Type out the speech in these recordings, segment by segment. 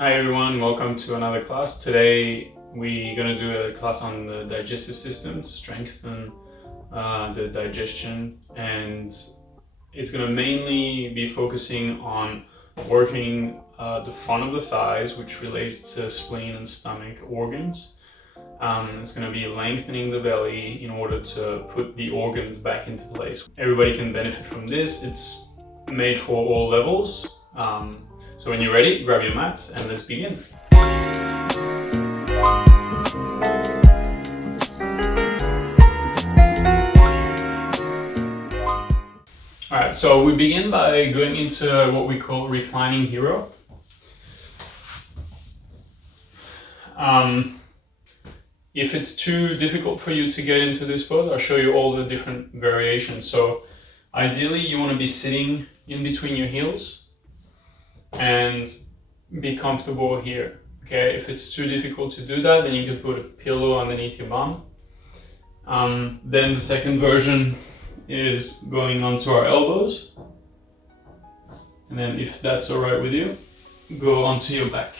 Hi everyone, welcome to another class. Today we're going to do a class on the digestive system to strengthen the digestion, and it's going to mainly be focusing on working the front of the thighs, which relates to spleen and stomach organs. It's going to be lengthening the belly in order to put the organs back into place. Everybody can benefit from this. It's made for all levels. So when you're ready, grab your mats and let's begin. Alright, so we begin by going into what we call reclining hero. If it's too difficult for you to get into this pose, I'll show you all the different variations. So ideally you want to be sitting in between your heels and be comfortable here. Okay, if it's too difficult to do that, then you can put a pillow underneath your bum. Then the second version is going onto our elbows, and then if that's all right with you, go onto your back.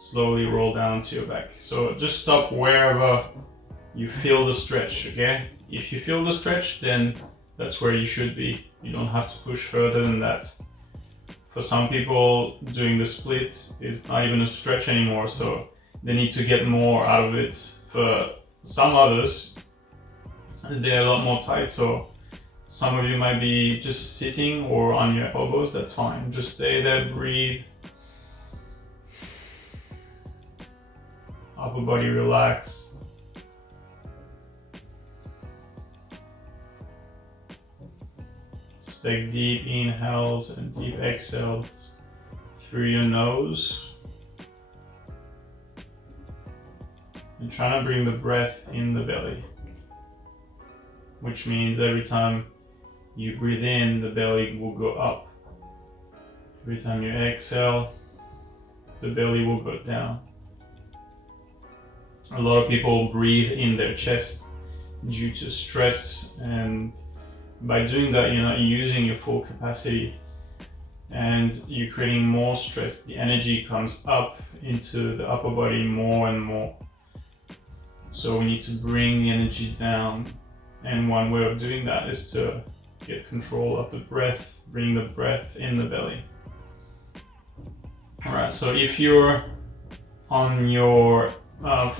Slowly roll down to your back. So just stop wherever you feel the stretch. Okay, if you feel the stretch, then that's where you should be. You don't have to push further than that. For some people, doing the split is not even a stretch anymore, so they need to get more out of it. For some others, they're a lot more tight, so some of you might be just sitting or on your elbows. That's fine. Just stay there, breathe. Upper body relax. Take deep inhales and deep exhales through your nose. And try to bring the breath in the belly, which means every time you breathe in, the belly will go up. Every time you exhale, the belly will go down. A lot of people breathe in their chest due to stress, and by doing that, you're not using your full capacity and you're creating more stress. The energy comes up into the upper body more and more. So we need to bring the energy down. And one way of doing that is to get control of the breath, bring the breath in the belly. All right, so if you're on your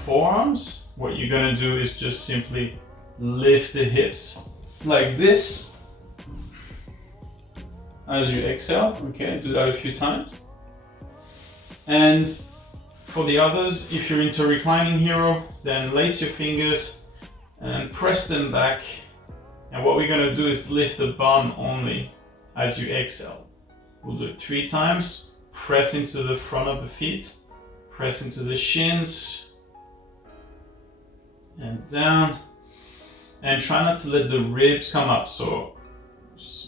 forearms, what you're gonna do is just simply lift the hips like this as you exhale. Okay, do that a few times. And for the others, if you're into reclining hero, then lace your fingers and press them back. And what we're going to do is lift the bum only as you exhale. We'll do it 3 times. Press into the front of the feet, press into the shins and down. And try not to let the ribs come up. So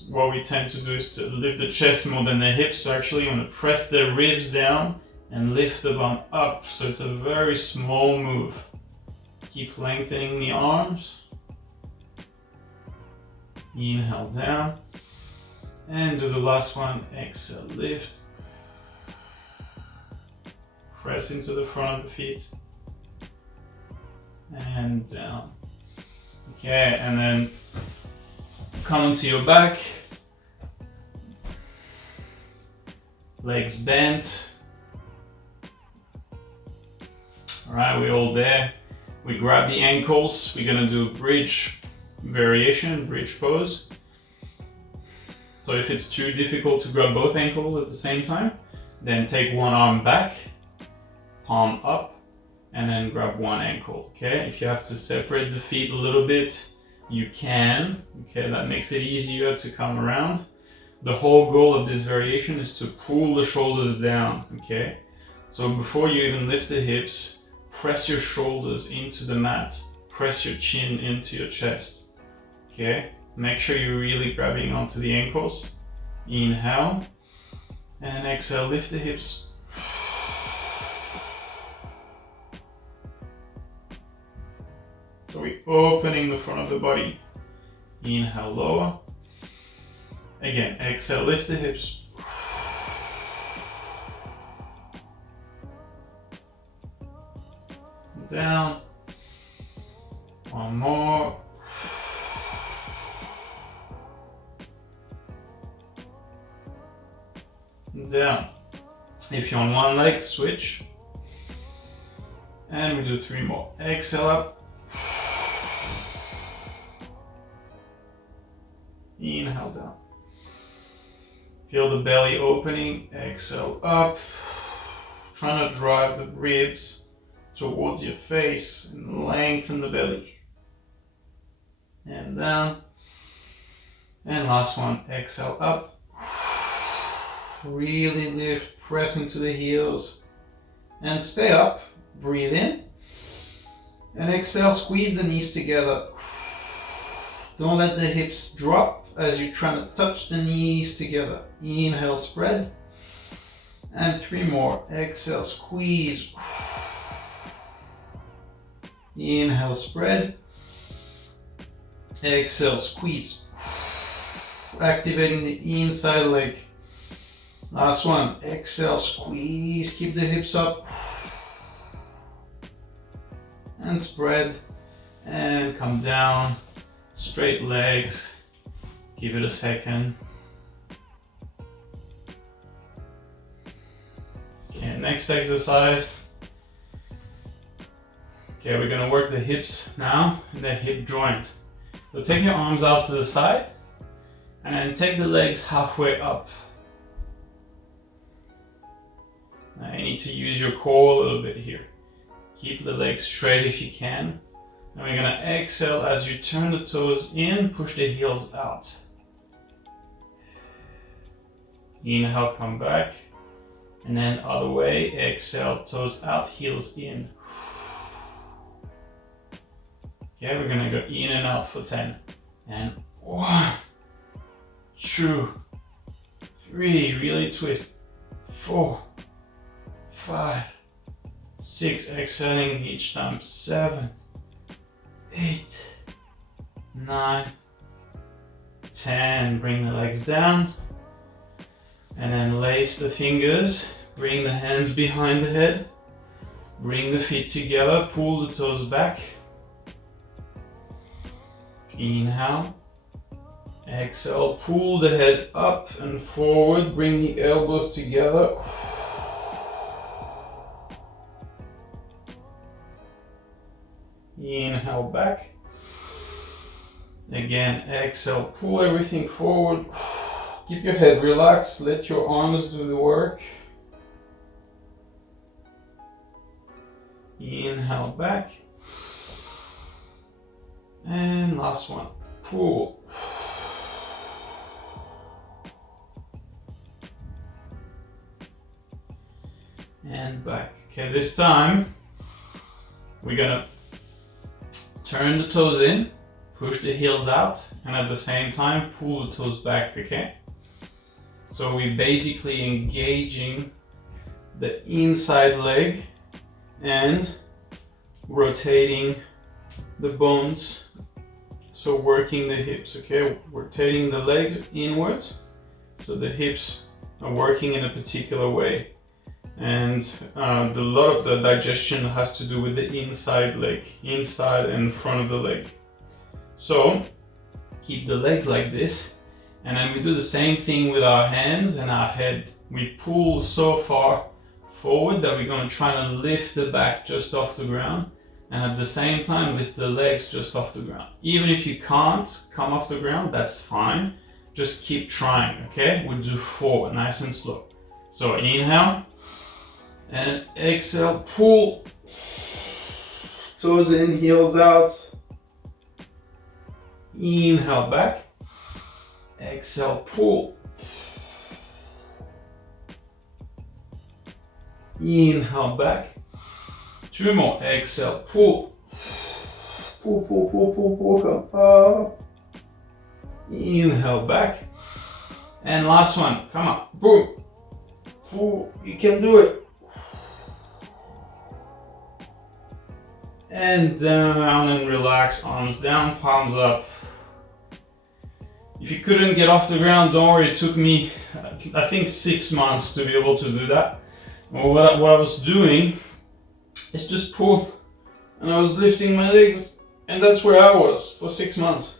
what we tend to do is to lift the chest more than the hips. So actually you want to press the ribs down and lift the bum up. So it's a very small move. Keep lengthening the arms. Inhale down. And do the last one. Exhale, lift. Press into the front of the feet. And down. Okay, and then come onto your back, legs bent. All right, we're all there. We grab the ankles. We're gonna do a bridge variation, bridge pose. So if it's too difficult to grab both ankles at the same time, then take one arm back, palm up, and then grab one ankle. Okay, if you have to separate the feet a little bit, you can. Okay, that makes it easier to come around. The whole goal of this variation is to pull the shoulders down. Okay, so before you even lift the hips, press your shoulders into the mat, press your chin into your chest. Okay, make sure you're really grabbing onto the ankles. Inhale, and exhale, lift the hips. So we're opening the front of the body. Inhale, lower. Again, exhale, lift the hips. down. One more. Down. If you're on one leg, switch. And we do 3 more. Exhale up. Inhale down. Feel the belly opening. Exhale up. Trying to drive the ribs towards your face and lengthen the belly. And down. And last one. Exhale up. Really lift, press into the heels. And stay up. Breathe in. And exhale, squeeze the knees together. Don't let the hips drop as you're trying to touch the knees together. Inhale, spread. And 3 more. Exhale, squeeze. Inhale, spread. Exhale, squeeze. Activating the inside leg. Last one. Exhale, squeeze. Keep the hips up. And spread. And come down. Straight legs. Give it a second. Okay, next exercise. Okay, we're gonna work the hips now and the hip joint. So take your arms out to the side and then take the legs halfway up. Now you need to use your core a little bit here. Keep the legs straight if you can. And we're gonna exhale as you turn the toes in, push the heels out. Inhale, come back. And then other way, exhale, toes out, heels in. Okay, we're gonna go in and out for 10. And 1, 2, 3, really twist. 4, 5, 6, exhaling each time. 7, 8, 9, 10. Bring the legs down. And then lace the fingers, bring the hands behind the head, bring the feet together, pull the toes back. Inhale, exhale, pull the head up and forward, bring the elbows together. Inhale back. Again, exhale, pull everything forward. Keep your head relaxed, let your arms do the work. Inhale back. And last one, pull. And back. Okay, this time we're gonna turn the toes in, push the heels out, and at the same time pull the toes back, okay? So we're basically engaging the inside leg and rotating the bones. So working the hips, okay? Rotating the legs inwards. So the hips are working in a particular way. And a lot of the digestion has to do with the inside leg, inside and front of the leg. So keep the legs like this. And then we do the same thing with our hands and our head. We pull so far forward that we're going to try to lift the back just off the ground. And at the same time, lift the legs just off the ground. Even if you can't come off the ground, that's fine. Just keep trying, okay? We'll do 4, nice and slow. So inhale and exhale, pull. Toes in, heels out. Inhale back. Exhale, pull. Inhale back. 2 more. Exhale, pull. Pull, pull, pull, pull, pull, come up. Inhale back. And last one. Come on. Boom. Pull. You can do it. And down and relax. Arms down, palms up. If you couldn't get off the ground, don't worry. It took me, I think, 6 months to be able to do that. Well, what I was doing is just pull and I was lifting my legs, and that's where I was for 6 months.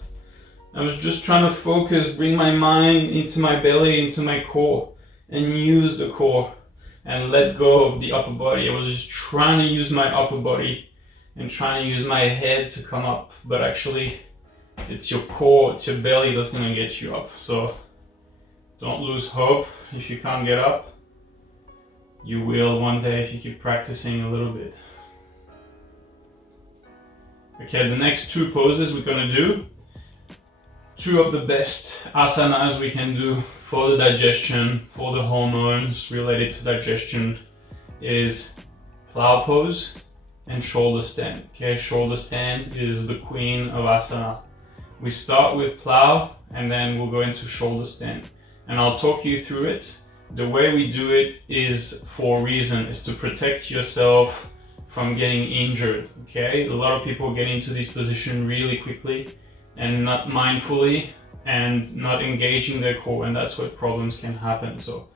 I was just trying to focus, bring my mind into my belly, into my core, and use the core and let go of the upper body. I was just trying to use my upper body and trying to use my head to come up, but actually it's your core, it's your belly that's going to get you up. So don't lose hope. If you can't get up, you will one day if you keep practicing a little bit. Okay, the next 2 poses we're going to do, 2 of the best asanas we can do for the digestion, for the hormones related to digestion, is plow pose and shoulder stand. Okay, shoulder stand is the queen of asana. We start with plow and then we'll go into shoulder stand. And I'll talk you through it. The way we do it is for a reason, is to protect yourself from getting injured. Okay, a lot of people get into this position really quickly and not mindfully and not engaging their core, and that's where problems can happen. So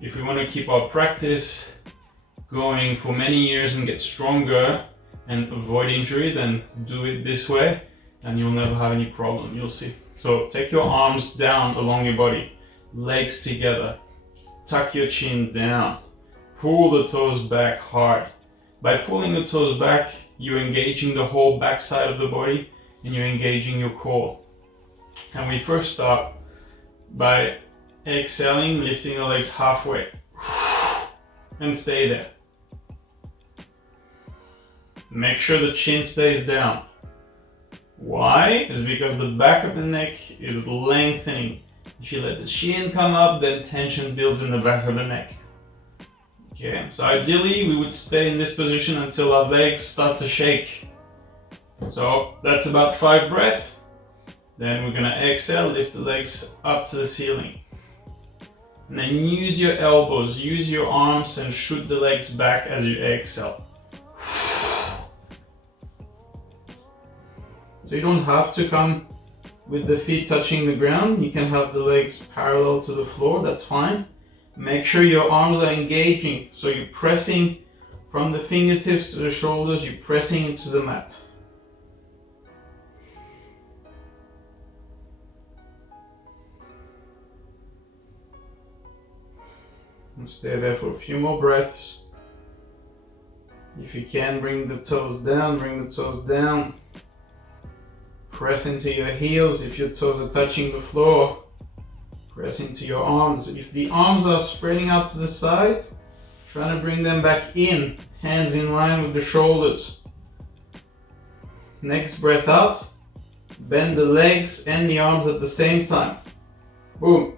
if we want to keep our practice going for many years and get stronger and avoid injury, then do it this way and you'll never have any problem, you'll see. So take your arms down along your body, legs together, tuck your chin down, pull the toes back hard. By pulling the toes back, you're engaging the whole back side of the body and you're engaging your core. And we first start by exhaling, lifting the legs halfway and stay there. Make sure the chin stays down. Why? It's because the back of the neck is lengthening. If you let the chin come up, then tension builds in the back of the neck. Okay, so ideally we would stay in this position until our legs start to shake. So that's about 5 breaths. Then we're gonna exhale, lift the legs up to the ceiling. And then use your elbows, use your arms and shoot the legs back as you exhale. So you don't have to come with the feet touching the ground. You can have the legs parallel to the floor, that's fine. Make sure your arms are engaging. So you're pressing from the fingertips to the shoulders, you're pressing into the mat. And stay there for a few more breaths. If you can, bring the toes down, bring the toes down. Press into your heels if your toes are touching the floor. Press into your arms. If the arms are spreading out to the side, trying to bring them back in, hands in line with the shoulders. Next breath out, bend the legs and the arms at the same time. Boom.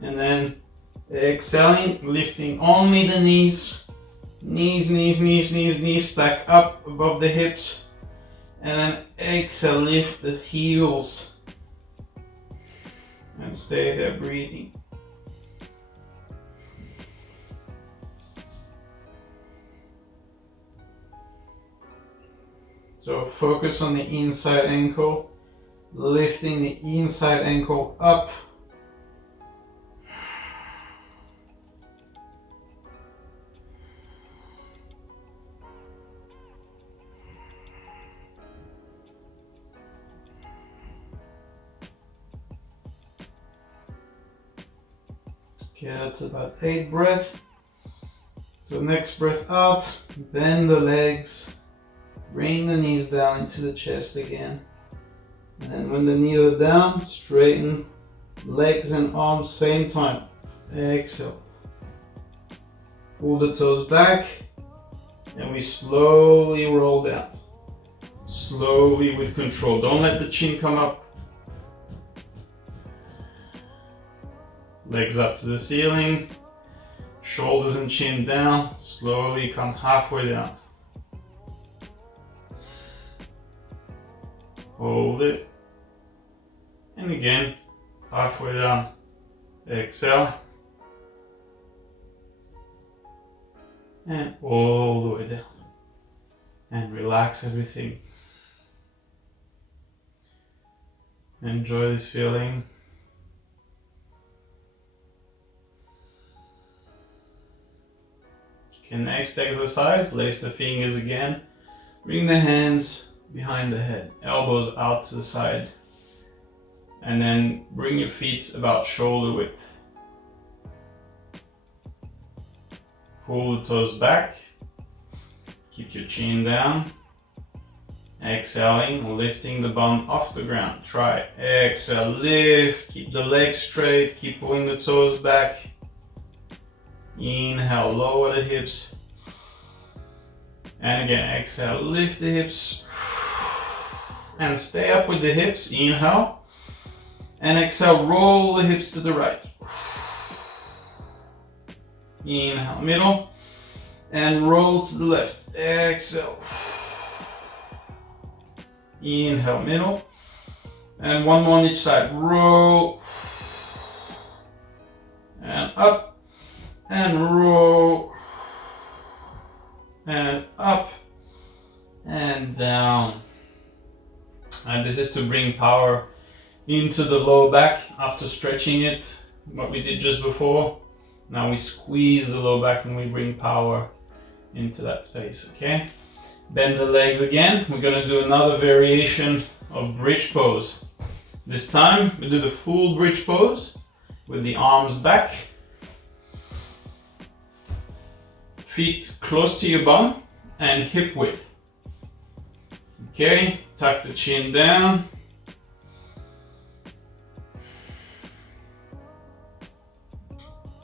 And then exhaling, lifting only the knees. Knees stack up above the hips. And then exhale, lift the heels. And stay there breathing. So focus on the inside ankle, lifting the inside ankle up. Okay, that's about 8 breaths. So next breath out, bend the legs, bring the knees down into the chest again. And then when the knees are down, straighten legs and arms same time. Exhale. Pull the toes back and we slowly roll down. Slowly with control. Don't let the chin come up. Legs up to the ceiling, shoulders and chin down, slowly come halfway down. Hold it. And again, halfway down. Exhale. And all the way down. And relax everything. Enjoy this feeling. Okay, next exercise, lace the fingers again. Bring the hands behind the head, elbows out to the side. And then bring your feet about shoulder width. Pull the toes back. Keep your chin down. Exhaling, lifting the bum off the ground. Try. Exhale, lift. Keep the legs straight. Keep pulling the toes back. Inhale, lower the hips. And again, exhale, lift the hips. And stay up with the hips. Inhale. And exhale, roll the hips to the right. Inhale, middle. And roll to the left. Exhale. Inhale, middle. And one more on each side. Roll. And up. And roll. And up. And down. And this is to bring power into the lower back after stretching it, what we did just before. Now we squeeze the lower back and we bring power into that space, okay? Bend the legs again. We're gonna do another variation of bridge pose. This time we do the full bridge pose with the arms back. Feet close to your bum and hip width. Okay, tuck the chin down.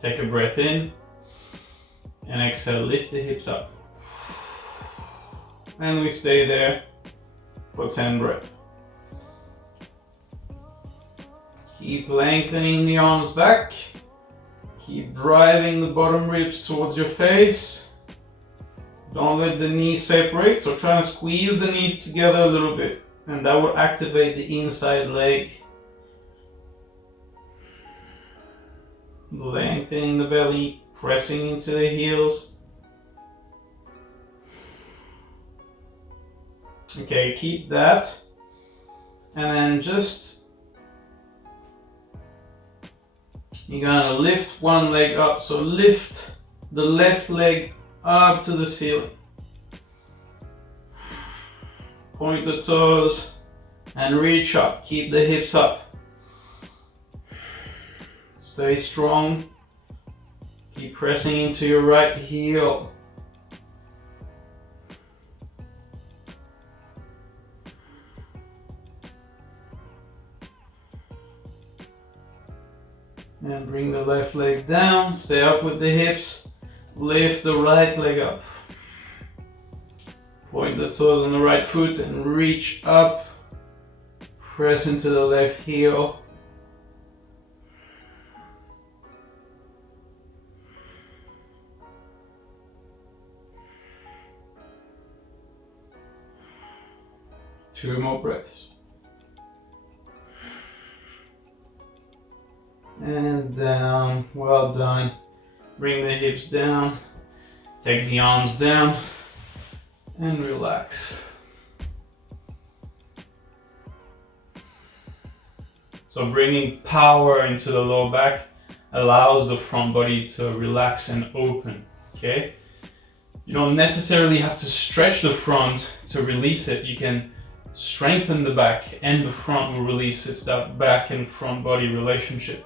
Take a breath in and exhale, lift the hips up. And we stay there for 10 breaths. Keep lengthening the arms back. Keep driving the bottom ribs towards your face. Don't let the knees separate, so try and squeeze the knees together a little bit, and that will activate the inside leg. Lengthening the belly, pressing into the heels. Okay, keep that. And then you're gonna lift one leg up. So lift the left leg up to the ceiling. Point the toes and reach up. Keep the hips up. Stay strong. Keep pressing into your right heel. And bring the left leg down. Stay up with the hips. Lift the right leg up. Point the toes on the right foot and reach up. Press into the left heel. Two more breaths. And down. Well done. Bring the hips down. Take the arms down. And relax. So bringing power into the lower back allows the front body to relax and open. Okay? You don't necessarily have to stretch the front to release it. You can strengthen the back and the front will release. It's that back and front body relationship.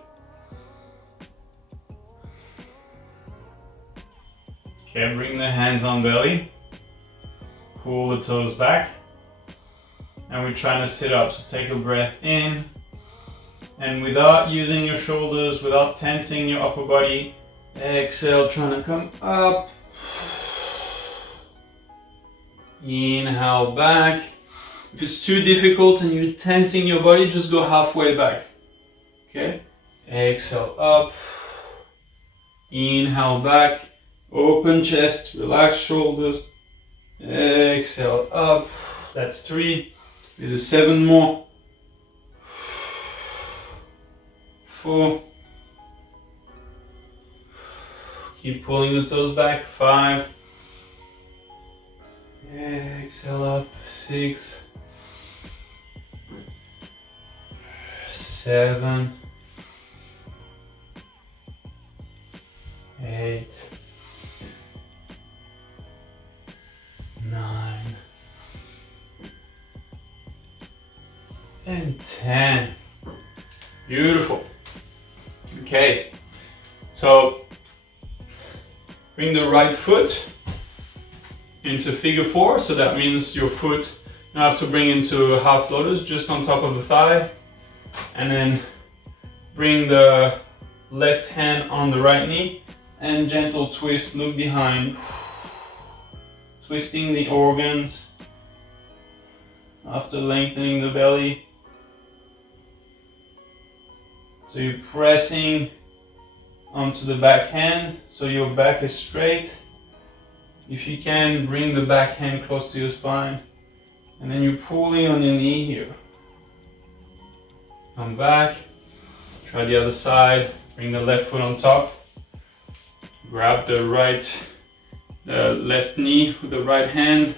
Okay, bring the hands on belly. Pull the toes back. And we're trying to sit up. So take a breath in. And without using your shoulders, without tensing your upper body, exhale, trying to come up. Inhale back. If it's too difficult and you're tensing your body, just go halfway back. Okay? Exhale up. Inhale back. Open chest, relax shoulders. Exhale up. That's 3. We do 7 more. 4. Keep pulling the toes back. 5. Exhale up. 6. 7. 8. and 10. Beautiful. Okay, so bring the right foot into figure 4. So that means your foot, you have to bring into a half lotus just on top of the thigh, and then bring the left hand on the right knee and gentle twist, look behind, twisting the organs after lengthening the belly. So you're pressing onto the back hand so your back is straight. If you can, bring the back hand close to your spine, and then you're pulling on your knee here. Come back, try the other side, bring the left foot on top, grab the left knee with the right hand,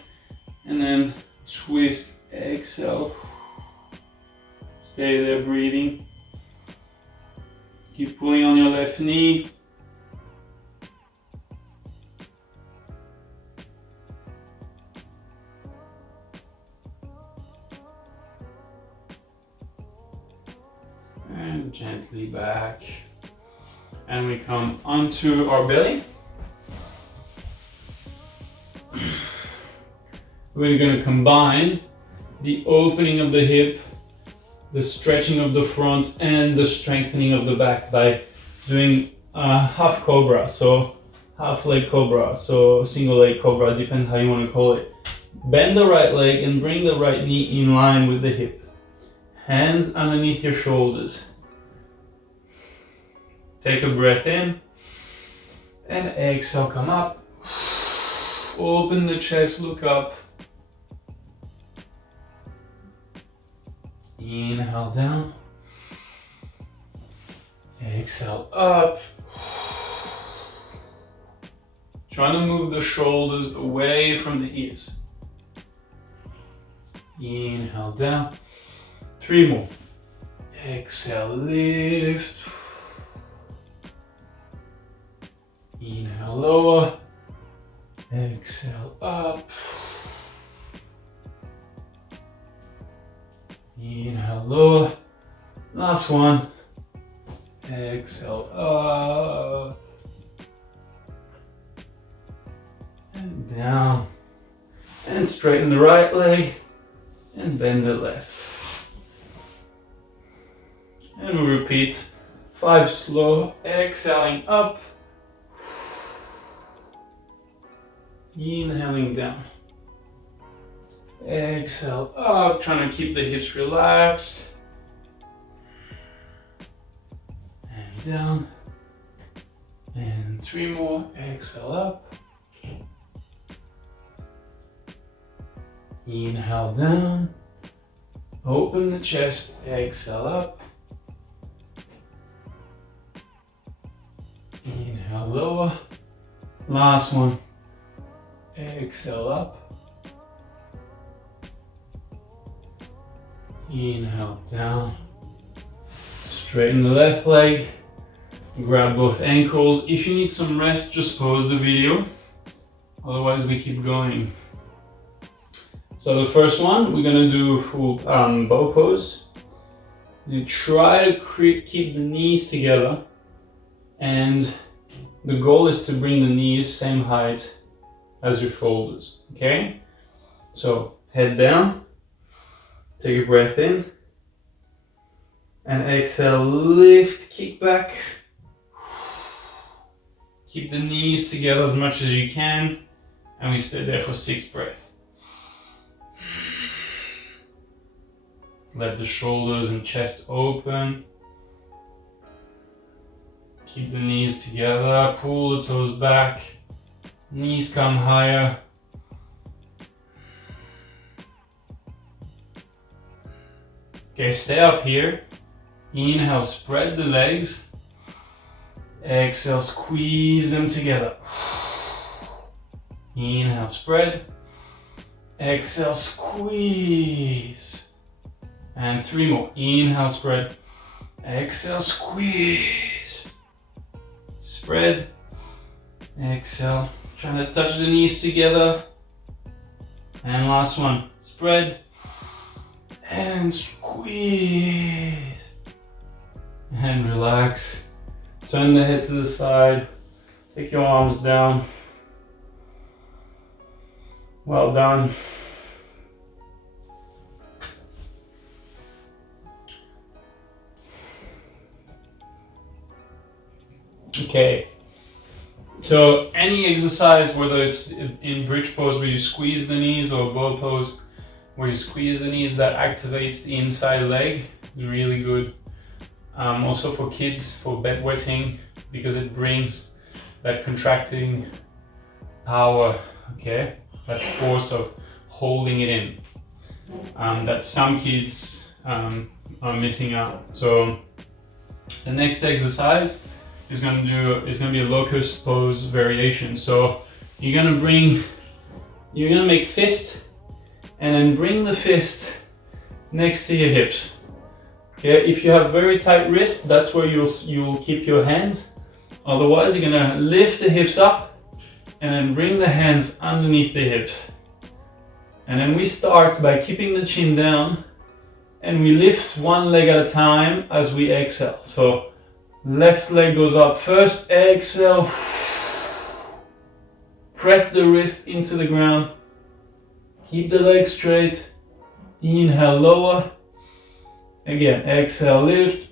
and then twist, exhale. Stay there breathing. Keep pulling on your left knee. And gently back. And we come onto our belly. We're going to combine the opening of the hip, the stretching of the front, and the strengthening of the back by doing a half cobra, so half leg cobra, so single leg cobra, depends how you want to call it. Bend the right leg and bring the right knee in line with the hip. Hands underneath your shoulders. Take a breath in and exhale, come up. Open the chest, look up. Inhale down. Exhale up. Trying to move the shoulders away from the ears. Inhale down. 3 more. Exhale, lift. Inhale, lower. Exhale, up. Inhale, lower. Last one. Exhale, up. And down. And straighten the right leg. And bend the left. And we repeat 5 slow, exhaling up. Inhaling down. Exhale up, trying to keep the hips relaxed. And down. And 3 more, exhale up. Inhale down. Open the chest, exhale up. Inhale lower. Last one. Exhale up. Inhale down. Straighten the left leg. Grab both ankles. If you need some rest, just pause the video. Otherwise, we keep going. So the first one, we're gonna do full bow pose. You try to keep the knees together, and the goal is to bring the knees same height as your shoulders, okay? So head down, take a breath in, and exhale, lift, kick back. Keep the knees together as much as you can, and we stay there for 6 breaths. Let the shoulders and chest open. Keep the knees together, pull the toes back, knees come higher. Okay, stay up here. Inhale, spread the legs. Exhale, squeeze them together. Inhale, spread. Exhale, squeeze. And 3 more. Inhale, spread. Exhale, squeeze. Spread. Exhale. Trying to touch the knees together. And last one. Spread. and squeeze. And relax. Turn the head to the side. Take your arms down. Well done. Okay. So any exercise, whether it's in bridge pose where you squeeze the knees or bow pose where you squeeze the knees, that activates the inside leg, is really good. Also for kids, for bedwetting, because it brings that contracting power, okay, that force of holding it in, that some kids are missing out. So the next exercise is going to be a locust pose variation. So you're going to make fist and then bring the fist next to your hips. Okay, if you have very tight wrists, that's where you'll keep your hands. Otherwise, you're going to lift the hips up and then bring the hands underneath the hips. And then we start by keeping the chin down and we lift one leg at a time as we exhale. So left leg goes up first, exhale. Press the wrist into the ground. Keep the leg straight. Inhale, lower. Again, exhale, lift.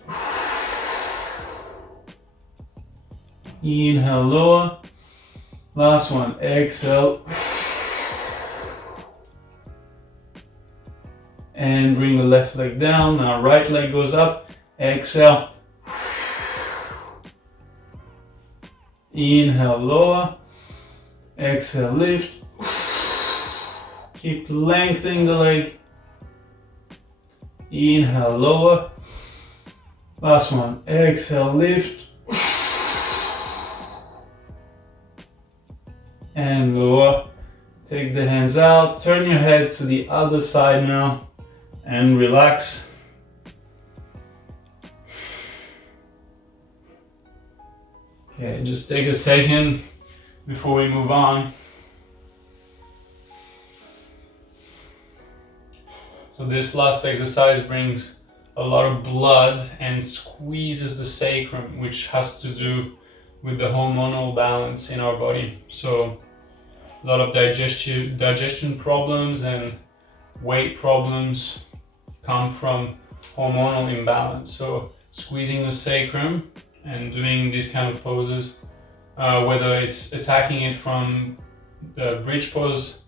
Inhale, lower. Last one, exhale. And bring the left leg down. Now right leg goes up. Exhale. Inhale, lower. Exhale, lift. Keep lengthening the leg. Inhale, lower. Last one. Exhale, lift. And lower. Take the hands out. Turn your head to the other side now. And relax. Okay, just take a second before we move on. So this last exercise brings a lot of blood and squeezes the sacrum, which has to do with the hormonal balance in our body. So a lot of digestion problems and weight problems come from hormonal imbalance. So squeezing the sacrum and doing these kind of poses, whether it's attacking it from the bridge pose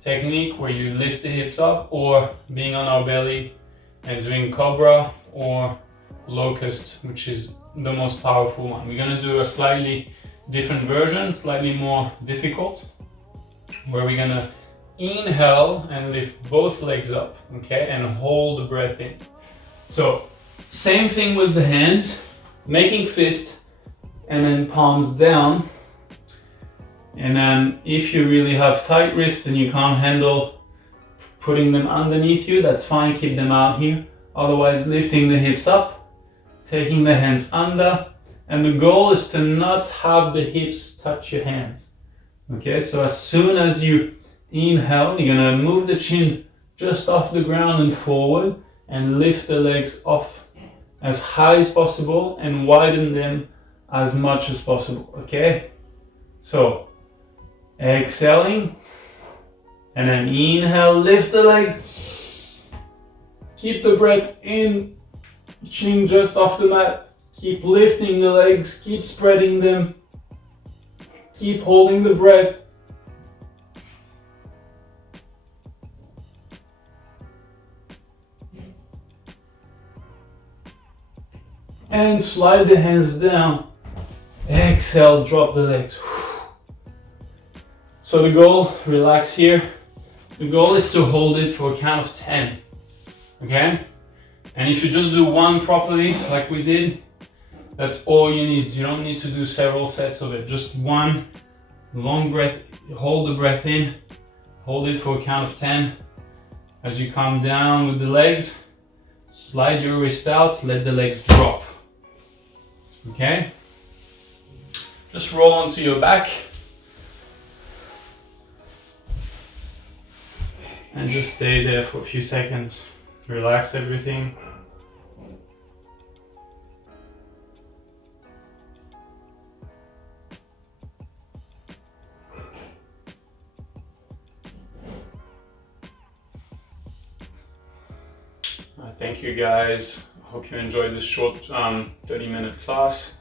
technique where you lift the hips up, or being on our belly and doing cobra or locust, which is the most powerful one. We're going to do a slightly different version, slightly more difficult, where we're going to inhale and lift both legs up, okay, and hold the breath in. So same thing with the hands, making fist and then palms down. And then if you really have tight wrists and you can't handle putting them underneath you, that's fine, keep them out here. Otherwise, lifting the hips up, taking the hands under, and the goal is to not have the hips touch your hands. Okay, so as soon as you inhale, you're gonna move the chin just off the ground and forward, and lift the legs off as high as possible and widen them as much as possible, okay? So, exhaling, and then inhale, lift the legs, keep the breath in, chin just off the mat, keep lifting the legs, keep spreading them, keep holding the breath. And slide the hands down. Exhale, drop the legs. So the goal, relax here. The goal is to hold it for a count of 10. Okay? And if you just do one properly, like we did, that's all you need. You don't need to do several sets of it. Just one long breath. Hold the breath in. Hold it for a count of 10. As you come down with the legs, slide your wrist out, let the legs drop. Okay? Just roll onto your back. And just stay there for a few seconds. Relax everything. Thank you guys. Hope you enjoyed this short 30-minute class.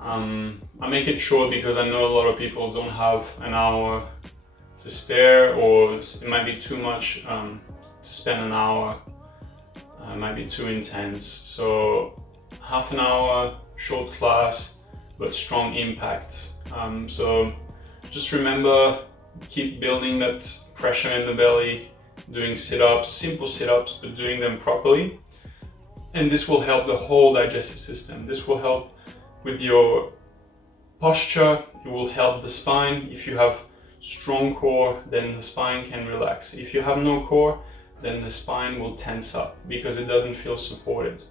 I make it short because I know a lot of people don't have an hour to spare, or it might be too much to spend an hour. It might be too intense. So half an hour, short class, but strong impact. So just remember, keep building that pressure in the belly, doing sit-ups, simple sit-ups, but doing them properly. And this will help the whole digestive system. This will help with your posture, it will help the spine. If you have strong core, then the spine can relax. If you have no core, then the spine will tense up because it doesn't feel supported.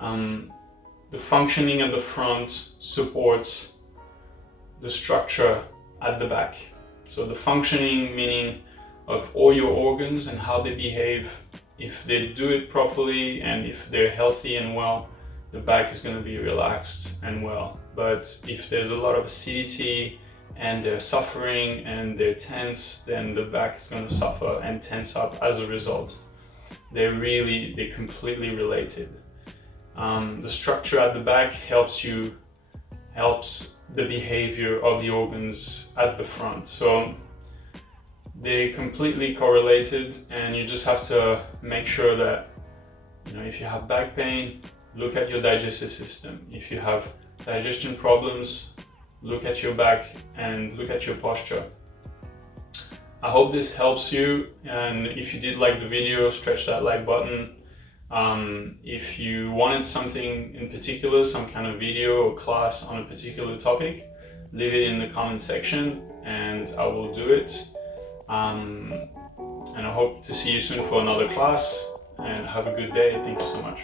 The functioning at the front supports the structure at the back. So the functioning meaning of all your organs and how they behave. If they do it properly and if they're healthy and well, the back is going to be relaxed and well. But if there's a lot of acidity and they're suffering and they're tense, then the back is going to suffer and tense up as a result. They're completely related. The structure at the back helps the behavior of the organs at the front. So they're completely correlated, and you just have to make sure that, if you have back pain, look at your digestive system. If you have digestion problems, look at your back and look at your posture. I hope this helps you, and if you did like the video, stretch that like button. If you wanted something in particular, some kind of video or class on a particular topic, leave it in the comment section and I will do it. And I hope to see you soon for another class, and have a good day. Thank you so much.